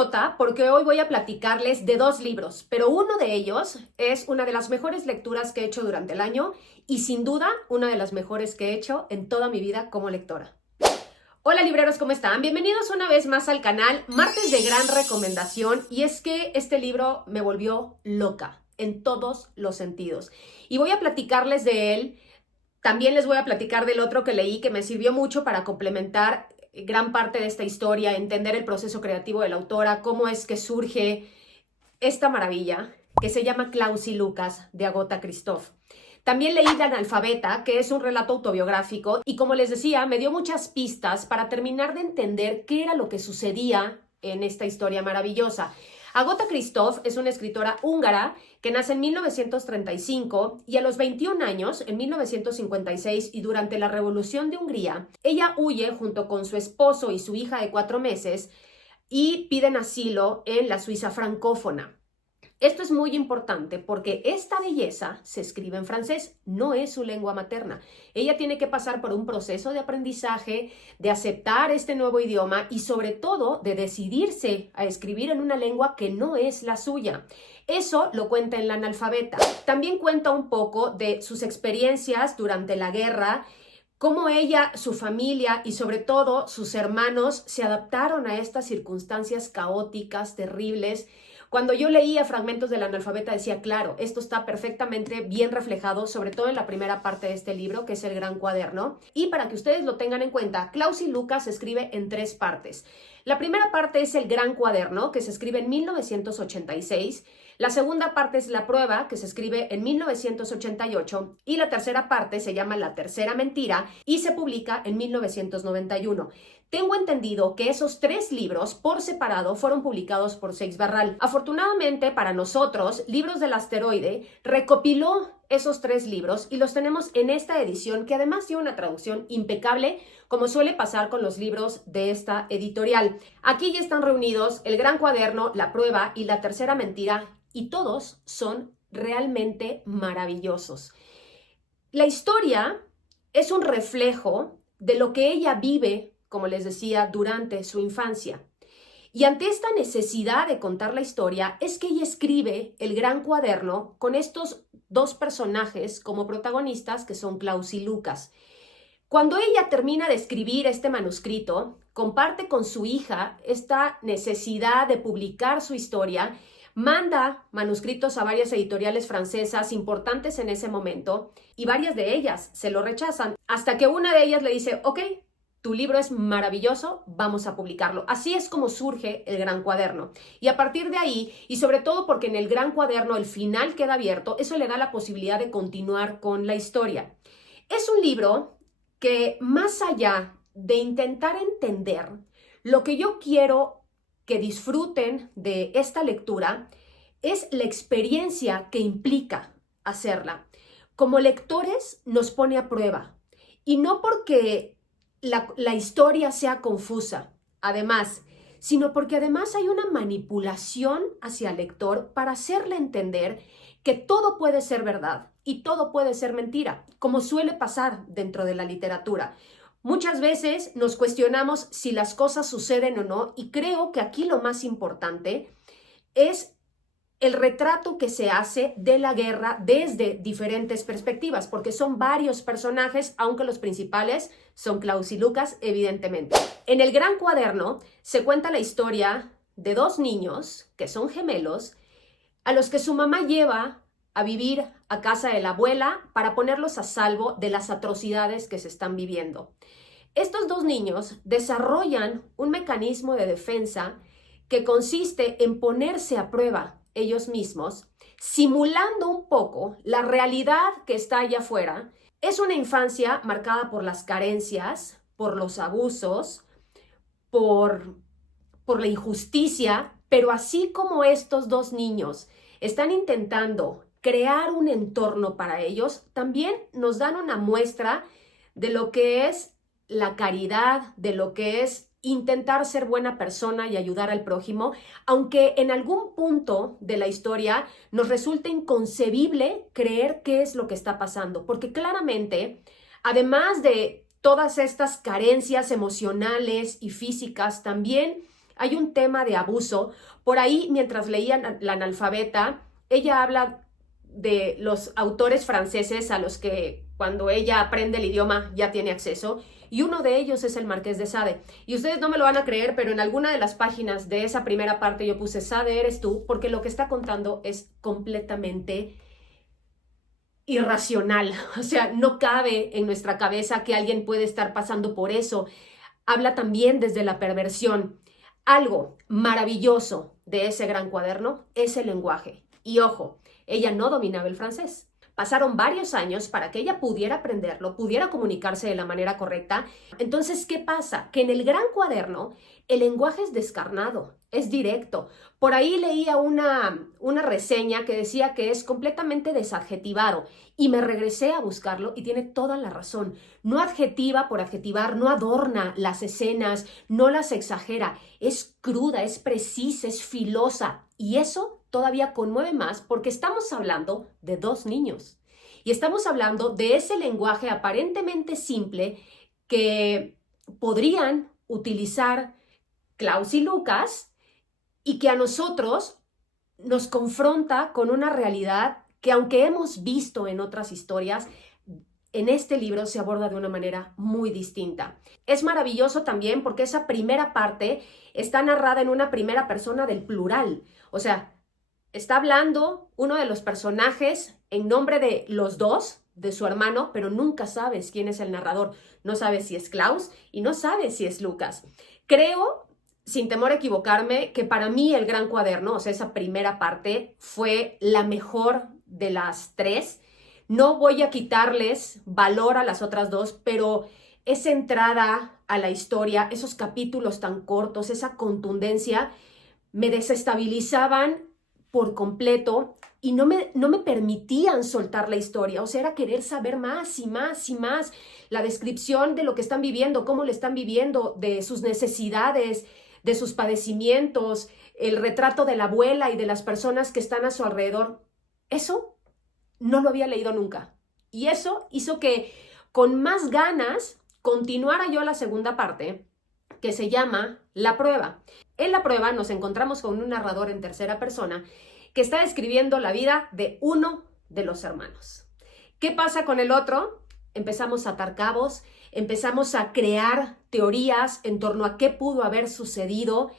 nota porque hoy voy a platicarles de dos libros, pero uno de ellos es una de las mejores lecturas que he hecho durante el año y sin duda una de las mejores que he hecho en toda mi vida como lectora. Hola libreros, ¿cómo están? Bienvenidos una vez más al canal, martes de gran recomendación, y es que este libro me volvió loca en todos los sentidos y voy a platicarles de él. También les voy a platicar del otro que leí que me sirvió mucho para complementar gran parte de esta historia, entender el proceso creativo de la autora, cómo es que surge esta maravilla que se llama Klaus y Lucas de Agatha Christoph. También leí La Analfabeta, que es un relato autobiográfico y, como les decía, me dio muchas pistas para terminar de entender qué era lo que sucedía en esta historia maravillosa. Agatha Christoph es una escritora húngara que nace en 1935 y a los 21 años, en 1956 y durante la Revolución de Hungría, ella huye junto con su esposo y su hija de 4 meses y piden asilo en la Suiza francófona. Esto es muy importante porque esta belleza se escribe en francés, no es su lengua materna. Ella tiene que pasar por un proceso de aprendizaje, de aceptar este nuevo idioma y sobre todo de decidirse a escribir en una lengua que no es la suya. Eso lo cuenta en La Analfabeta. También cuenta un poco de sus experiencias durante la guerra, cómo ella, su familia y sobre todo sus hermanos se adaptaron a estas circunstancias caóticas, terribles. Cuando yo leía fragmentos de La Analfabeta decía, claro, esto está perfectamente bien reflejado, sobre todo en la primera parte de este libro, que es el Gran Cuaderno. Y para que ustedes lo tengan en cuenta, Klaus y Lucas se escribe en 3 partes. La primera parte es el Gran Cuaderno, que se escribe en 1986. La segunda parte es La Prueba, que se escribe en 1988. Y la tercera parte se llama La Tercera Mentira y se publica en 1991. Tengo entendido que esos 3 libros por separado fueron publicados por Seix Barral. Afortunadamente para nosotros, Libros del Asteroide recopiló esos 3 libros y los tenemos en esta edición, que además tiene una traducción impecable, como suele pasar con los libros de esta editorial. Aquí ya están reunidos el Gran Cuaderno, La Prueba y La Tercera Mentira, y todos son realmente maravillosos. La historia es un reflejo de lo que ella vive, como les decía, durante su infancia. Y ante esta necesidad de contar la historia es que ella escribe el Gran Cuaderno con estos 2 personajes como protagonistas, que son Klaus y Lucas. Cuando ella termina de escribir este manuscrito, comparte con su hija esta necesidad de publicar su historia, manda manuscritos a varias editoriales francesas importantes en ese momento y varias de ellas se lo rechazan, hasta que una de ellas le dice, ok, tu libro es maravilloso, vamos a publicarlo. Así es como surge el Gran Cuaderno. Y a partir de ahí, y sobre todo porque en el Gran Cuaderno el final queda abierto, eso le da la posibilidad de continuar con la historia. Es un libro que, más allá de intentar entender, lo que yo quiero que disfruten de esta lectura es la experiencia que implica hacerla. Como lectores nos pone a prueba, y no porque la historia sea confusa, además, sino porque además hay una manipulación hacia el lector para hacerle entender que todo puede ser verdad y todo puede ser mentira, como suele pasar dentro de la literatura. Muchas veces nos cuestionamos si las cosas suceden o no, y creo que aquí lo más importante es el retrato que se hace de la guerra desde diferentes perspectivas, porque son varios personajes, aunque los principales son Klaus y Lucas, evidentemente. En el Gran Cuaderno se cuenta la historia de 2 niños que son gemelos, a los que su mamá lleva a vivir a casa de la abuela para ponerlos a salvo de las atrocidades que se están viviendo. Estos 2 niños desarrollan un mecanismo de defensa que consiste en ponerse a prueba ellos mismos, simulando un poco la realidad que está allá afuera. Es una infancia marcada por las carencias, por los abusos, por la injusticia, pero así como estos 2 niños están intentando crear un entorno para ellos, también nos dan una muestra de lo que es la caridad, de lo que es intentar ser buena persona y ayudar al prójimo, aunque en algún punto de la historia nos resulta inconcebible creer qué es lo que está pasando, porque claramente, además de todas estas carencias emocionales y físicas, también hay un tema de abuso. Por ahí, mientras leía La analfabeta, ella habla de los autores franceses a los que cuando ella aprende el idioma ya tiene acceso, y uno de ellos es el Marqués de Sade. Y ustedes no me lo van a creer, pero en alguna de las páginas de esa primera parte yo puse Sade eres tú, porque lo que está contando es completamente irracional. O sea, no cabe en nuestra cabeza que alguien puede estar pasando por eso. Habla también desde la perversión. Algo maravilloso de ese gran cuaderno es el lenguaje. Y ojo, ella no dominaba el francés. Pasaron varios años para que ella pudiera aprenderlo, pudiera comunicarse de la manera correcta. Entonces, ¿qué pasa? Que en el gran cuaderno el lenguaje es descarnado, es directo. Por ahí leía una reseña que decía que es completamente desadjetivado y me regresé a buscarlo y tiene toda la razón. No adjetiva por adjetivar, no adorna las escenas, no las exagera. Es cruda, es precisa, es filosa y eso todavía conmueve más porque estamos hablando de dos niños y estamos hablando de ese lenguaje aparentemente simple que podrían utilizar Klaus y Lucas y que a nosotros nos confronta con una realidad que, aunque hemos visto en otras historias, en este libro se aborda de una manera muy distinta. Es maravilloso también porque esa primera parte está narrada en una primera persona del plural. O sea, está hablando uno de los personajes en nombre de los dos, de su hermano, pero nunca sabes quién es el narrador. No sabes si es Klaus y no sabes si es Lucas. Creo, sin temor a equivocarme, que para mí el gran cuaderno, o sea, esa primera parte, fue la mejor de las tres. No voy a quitarles valor a las otras dos, pero esa entrada a la historia, esos capítulos tan cortos, esa contundencia, me desestabilizaban por completo y no me permitían soltar la historia. O sea, era querer saber más y más y más. La descripción de lo que están viviendo, cómo lo están viviendo, de sus necesidades, de sus padecimientos, el retrato de la abuela y de las personas que están a su alrededor. Eso no lo había leído nunca. Y eso hizo que con más ganas continuara yo la segunda parte, que se llama La prueba. En La prueba nos encontramos con un narrador en tercera persona que está describiendo la vida de uno de los hermanos. ¿Qué pasa con el otro? Empezamos a atar cabos, empezamos a crear teorías en torno a qué pudo haber sucedido.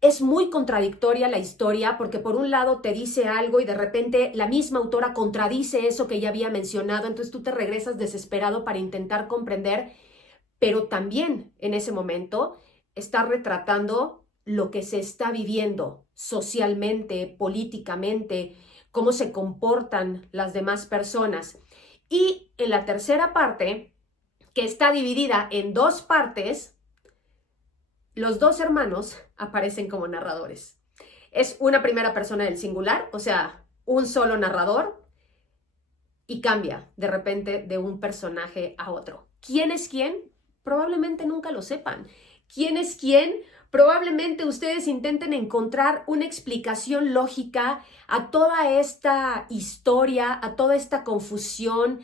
Es muy contradictoria la historia porque por un lado te dice algo y de repente la misma autora contradice eso que ya había mencionado, entonces tú te regresas desesperado para intentar comprender, pero también en ese momento está retratando lo que se está viviendo socialmente, políticamente, cómo se comportan las demás personas. Y en la tercera parte, que está dividida en dos partes, los dos hermanos aparecen como narradores. Es una primera persona del singular, o sea, un solo narrador, y cambia de repente de un personaje a otro. ¿Quién es quién? Probablemente nunca lo sepan. ¿Quién es quién? Probablemente ustedes intenten encontrar una explicación lógica a toda esta historia, a toda esta confusión.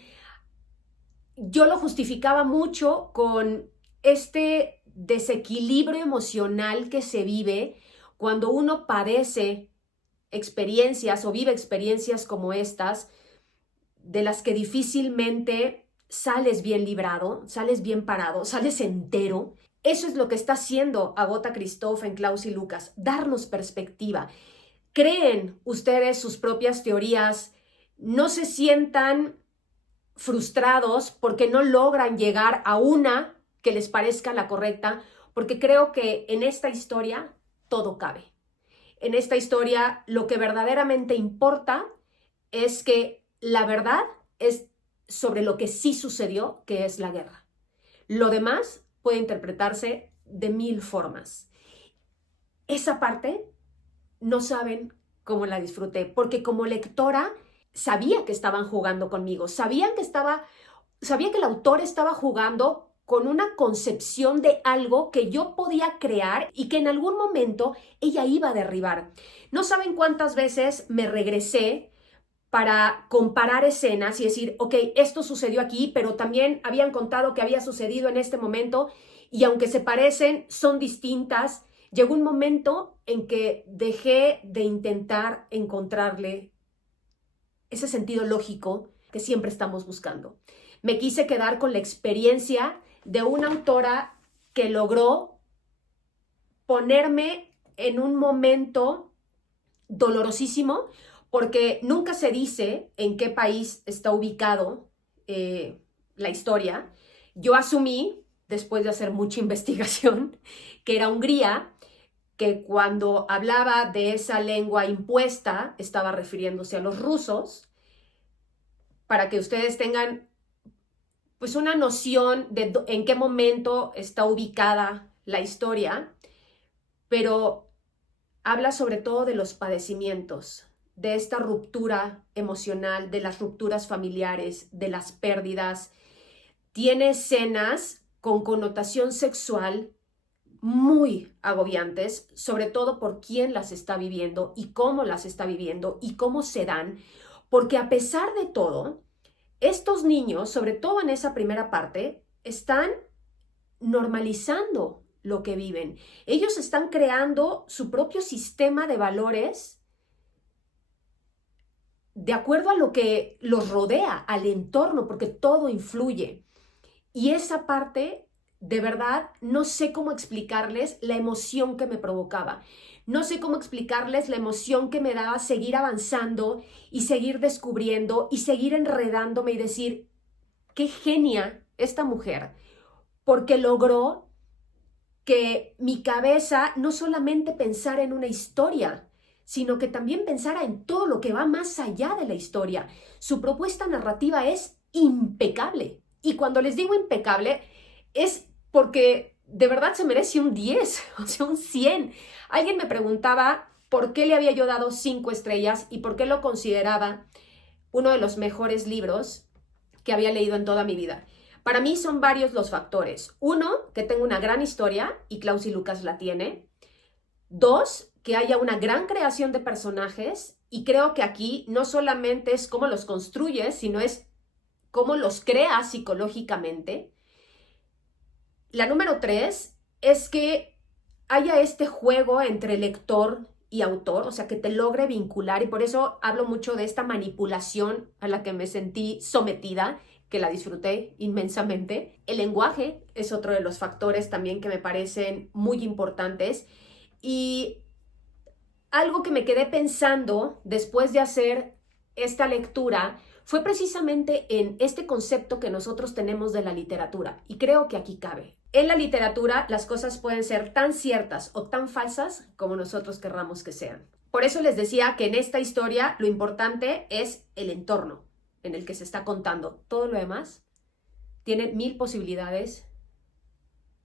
Yo lo justificaba mucho con este desequilibrio emocional que se vive cuando uno padece experiencias o vive experiencias como estas, de las que difícilmente sales bien librado, sales bien parado, sales entero. Eso es lo que está haciendo Agota Christoph en Klaus y Lucas, darnos perspectiva. Creen ustedes sus propias teorías, no se sientan frustrados porque no logran llegar a una que les parezca la correcta, porque creo que en esta historia todo cabe. En esta historia lo que verdaderamente importa es que la verdad es sobre lo que sí sucedió, que es la guerra. Lo demás puede interpretarse de 1000 formas. Esa parte no saben cómo la disfruté, porque como lectora sabía que estaban jugando conmigo, sabía que el autor estaba jugando con una concepción de algo que yo podía crear y que en algún momento ella iba a derribar. No saben cuántas veces me regresé para comparar escenas y decir, ok, esto sucedió aquí, pero también habían contado que había sucedido en este momento y aunque se parecen, son distintas. llegó un momento en que dejé de intentar encontrarle ese sentido lógico que siempre estamos buscando. Me quise quedar con la experiencia de una autora que logró ponerme en un momento dolorosísimo, porque nunca se dice en qué país está ubicado la historia. Yo asumí, después de hacer mucha investigación, que era Hungría, que cuando hablaba de esa lengua impuesta estaba refiriéndose a los rusos, para que ustedes tengan pues una noción de en qué momento está ubicada la historia, pero habla sobre todo de los padecimientos, de esta ruptura emocional, de las rupturas familiares, de las pérdidas. Tiene escenas con connotación sexual muy agobiantes, sobre todo por quién las está viviendo y cómo las está viviendo y cómo se dan, porque a pesar de todo, estos niños, sobre todo en esa primera parte, están normalizando lo que viven. Ellos están creando su propio sistema de valores de acuerdo a lo que los rodea, al entorno, porque todo influye. Y esa parte, de verdad, no sé cómo explicarles la emoción que me provocaba. No sé cómo explicarles la emoción que me daba seguir avanzando y seguir descubriendo y seguir enredándome y decir, qué genia esta mujer, porque logró que mi cabeza no solamente pensara en una historia, sino que también pensara en todo lo que va más allá de la historia. Su propuesta narrativa es impecable. Y cuando les digo impecable, es porque de verdad se merece un 10, o sea, un 100. Alguien me preguntaba por qué le había yo dado 5 estrellas y por qué lo consideraba uno de los mejores libros que había leído en toda mi vida. Para mí son varios los factores. Uno, que tengo una gran historia y Klaus y Lucas la tiene. Dos, que haya una gran creación de personajes, y creo que aquí no solamente es cómo los construyes, sino es cómo los creas psicológicamente. La número 3 es que haya este juego entre lector y autor, o sea, que te logre vincular, y por eso hablo mucho de esta manipulación a la que me sentí sometida, que la disfruté inmensamente. El lenguaje es otro de los factores también que me parecen muy importantes. Y algo que me quedé pensando después de hacer esta lectura fue precisamente en este concepto que nosotros tenemos de la literatura, y creo que aquí cabe. En la literatura las cosas pueden ser tan ciertas o tan falsas como nosotros querramos que sean. Por eso les decía que en esta historia lo importante es el entorno en el que se está contando. Todo lo demás tiene 1000 posibilidades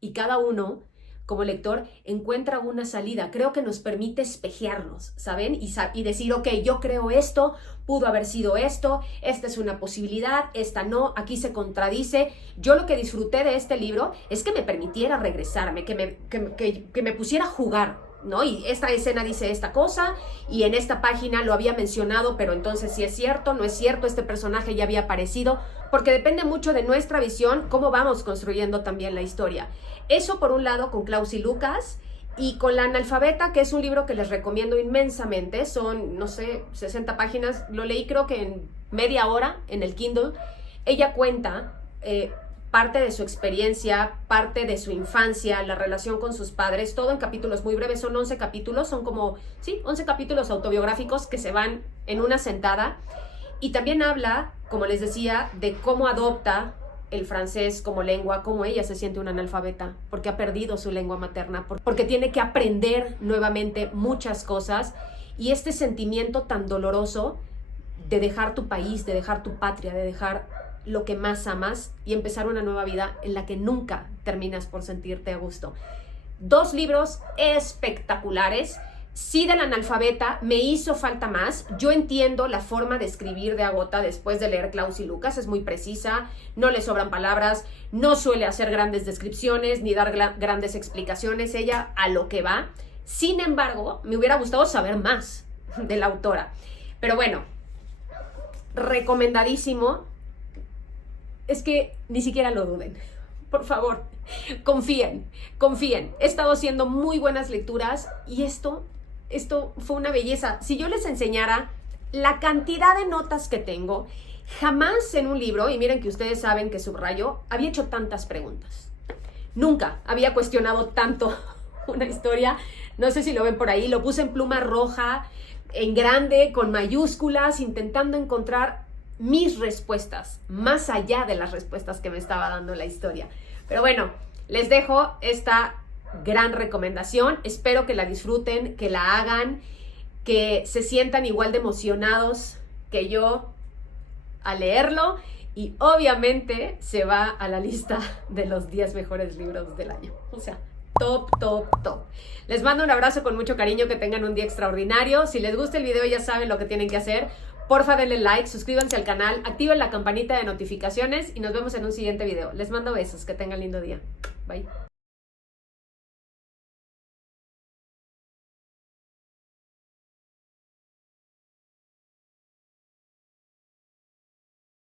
y cada uno, como lector, encuentra una salida. Creo que nos permite espejearnos, ¿saben? Y decir, ok, yo creo esto, pudo haber sido esto, esta es una posibilidad, esta no, aquí se contradice. Yo lo que disfruté de este libro es que me permitiera regresarme, que me pusiera a jugar, ¿no? Y esta escena dice esta cosa, y en esta página lo había mencionado, pero entonces sí es cierto, no es cierto, este personaje ya había aparecido, porque depende mucho de nuestra visión, cómo vamos construyendo también la historia. Eso por un lado con Klaus y Lucas, y con La Analfabeta, que es un libro que les recomiendo inmensamente. Son, no sé, 60 páginas, lo leí creo que en media hora en el Kindle. Ella cuenta parte de su experiencia, parte de su infancia, la relación con sus padres, todo en capítulos muy breves. Son 11 capítulos, son como, sí, 11 capítulos autobiográficos que se van en una sentada. Y también habla, como les decía, de cómo adopta el francés como lengua, cómo ella se siente una analfabeta, porque ha perdido su lengua materna, porque tiene que aprender nuevamente muchas cosas, y este sentimiento tan doloroso de dejar tu país, de dejar tu patria, de dejar lo que más amas y empezar una nueva vida en la que nunca terminas por sentirte a gusto. 2 libros espectaculares. Sí, de La Analfabeta me hizo falta más. Yo entiendo la forma de escribir de Agota después de leer Klaus y Lucas, es muy precisa, no le sobran palabras, no suele hacer grandes descripciones ni dar grandes explicaciones, ella a lo que va. Sin embargo, me hubiera gustado saber más de la autora. Pero bueno, recomendadísimo. Es que ni siquiera lo duden. Por favor, confíen. He estado haciendo muy buenas lecturas y esto fue una belleza. Si yo les enseñara la cantidad de notas que tengo, jamás en un libro, y miren que ustedes saben que subrayo, había hecho tantas preguntas. Nunca había cuestionado tanto una historia. No sé si lo ven por ahí, lo puse en pluma roja, en grande, con mayúsculas, intentando encontrar mis respuestas, más allá de las respuestas que me estaba dando la historia. Pero bueno, les dejo esta gran recomendación. Espero que la disfruten, que la hagan, que se sientan igual de emocionados que yo al leerlo y obviamente se va a la lista de los 10 mejores libros del año. O sea, top. Les mando un abrazo con mucho cariño, que tengan un día extraordinario. Si les gusta el video ya saben lo que tienen que hacer. Porfa denle like, suscríbanse al canal, activen la campanita de notificaciones y nos vemos en un siguiente video. Les mando besos, que tengan lindo día. Bye.